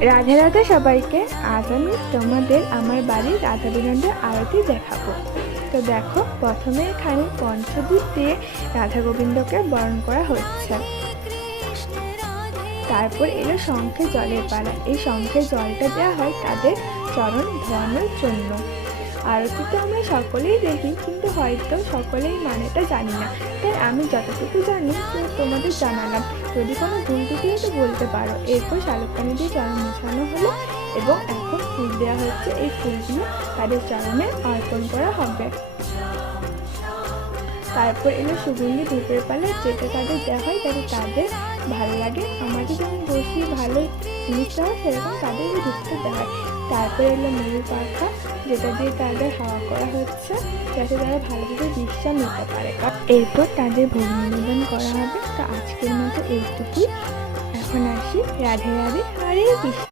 রাধে রাধে সবাইকে। আজ আমি তোমাদের আমার বাড়ির রাধা গোবিন্দের আরতি দেখাবো। তো দেখো, প্রথমে এখানে পঞ্চদীপ দিয়ে রাধা গোবিন্দকে বরণ করা হচ্ছে। তারপর এলো শঙ্খে জলের পালা। এই শঙ্খে জলটা দেওয়া হয় তাদের চরণ ধোয়ানোর জন্য। আরতিতে আমরা সকলেই দেখি, কিন্তু হয়তো সকলেই মানেটা জানি না, তাই আমি যতটুকু জানি তো তোমাদের জানালাম। যদি কোনো ভুল ত্রুটি তো বলতে পারো। এরপর শালুক পানি দিয়ে চরণ মোছানো হলো এবং এখন ফুল দেওয়া হচ্ছে। এই ফুলগুলো তাদের চরণে অর্পণ করা হবে। তারপর এলো সুগন্ধি ধূপের পালা, যেটা তাদের দেওয়া হয় যাতে তাদের ভালো লাগে। আমাদের যেমন বসি ভালো জিনিস দেওয়া হয়, সেরকম তাদের এই ধূপটা দেওয়া হয়। তারপর এলো ময়ূর পাখা, যেটা দিয়ে তাদের হাওয়া করা হচ্ছে যাতে তারা ভালোভাবে বিশ্রাম নিতে পারে। এরপর তাদের ভোগ নিবেদন করা হবে। তো আজকের মতো এইটুকুই। এখন আসি। রাধে রাধে, হরে কৃষ্ণ।